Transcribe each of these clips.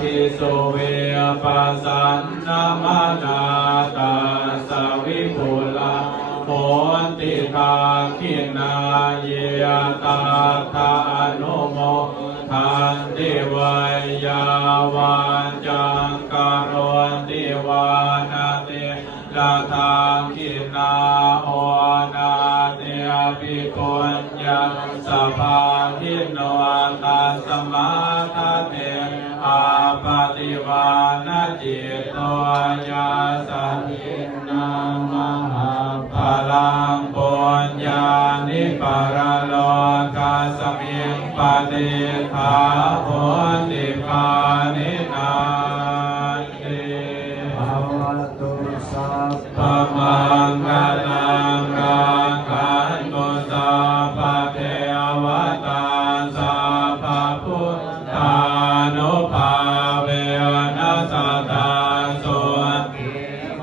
ทิสุเวปัสสันนามานาตาสวิปุลาโหติตาคินาเยตาตานุโมทันติวายาวาจังการนติวานาติลาทางคินาโอน ติวานาจิตโตยาสันตินามหาพลังปุญญานิปารโลกาสมิงปฏิภาโหติภานินาติภาวตุสัพพ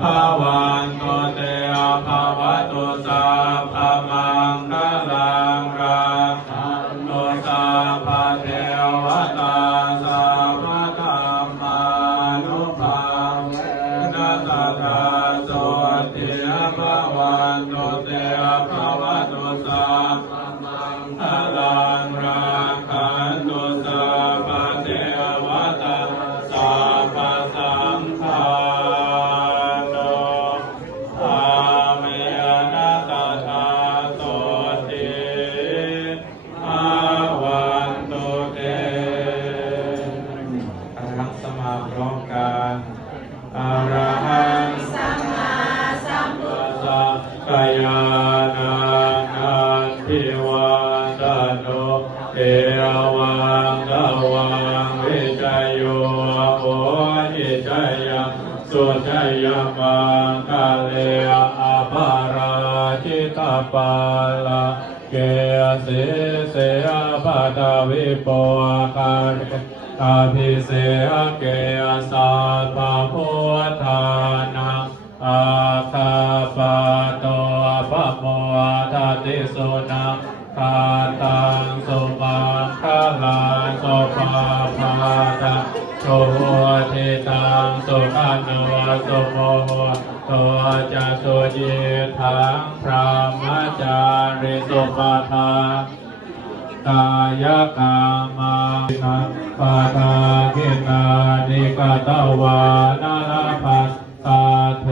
ภาวันตุเตภาวะตุสัพพมังคลังรังขันตุสัพพเทวตา ยยังสุชัยมังคาเลอาภาราชิตาปาลาเกสิเสอาปาตาวิปโปอาคาเรอาภิเสเกสัพพะพุทธานังอาคาปะโตปะโมทัติสุนังคาตังสุมังค สุโมตัวจะสุจิทังพระมจาริสุปาทากายกามานังปาทาเกนานิกาตวานาลปัสตาเท